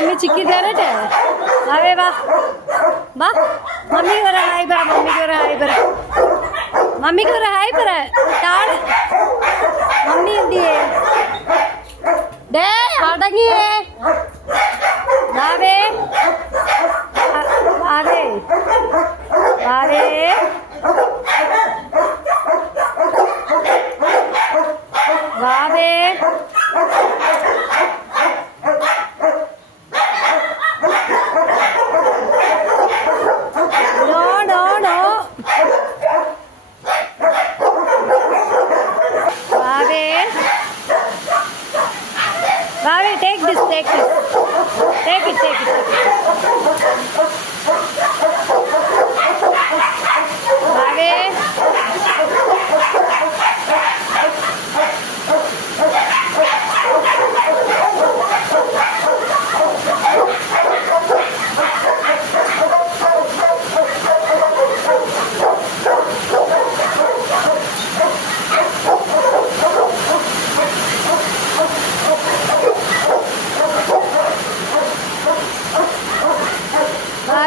Mummy चिक्की दे रहे थे अरे वाह। वाह। मम्मी को रहा हाई मम्मी को रहा हाई मम्मी को रहा हाई भरा मम्मी दिए दे आडंगी है। अरे अरे अरे Ravi, take this, take this. Take it, take it, take it.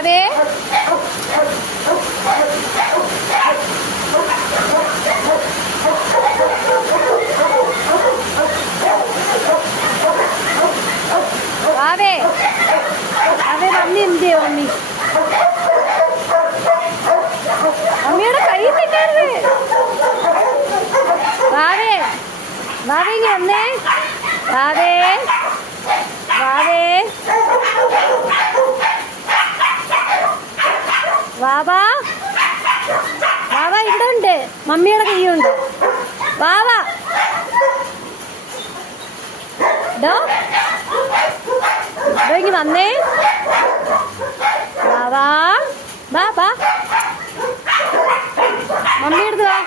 വാവേ അതെ. അതെ മമ്മി എന്തിയോ മമ്മി? മമ്മിയുടെ കൈ തെറ്റരുത് വാവേ വാവേ ഇനി വന്നേ. വാവേ. വാവാ. വാവ ഇവിടെ ഉണ്ട് മമ്മിയുടെ കയ്യുണ്ട് വാവ. ഡോ. വന്നേ. വാവാ. വാ വാ. വാ.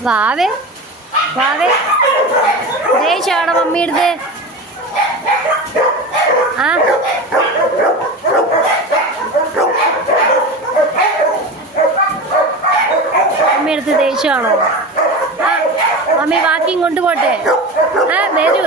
വാവേ. വാവേ. ദേഷ്യാണ് മമ്മി എടുത്ത് ആ. മമ്മി എടുത്ത് ദേഷ്യമാണോ ആ മമ്മി വാക്കിങ് കൊണ്ടുപോട്ടെ. ആ വരൂ.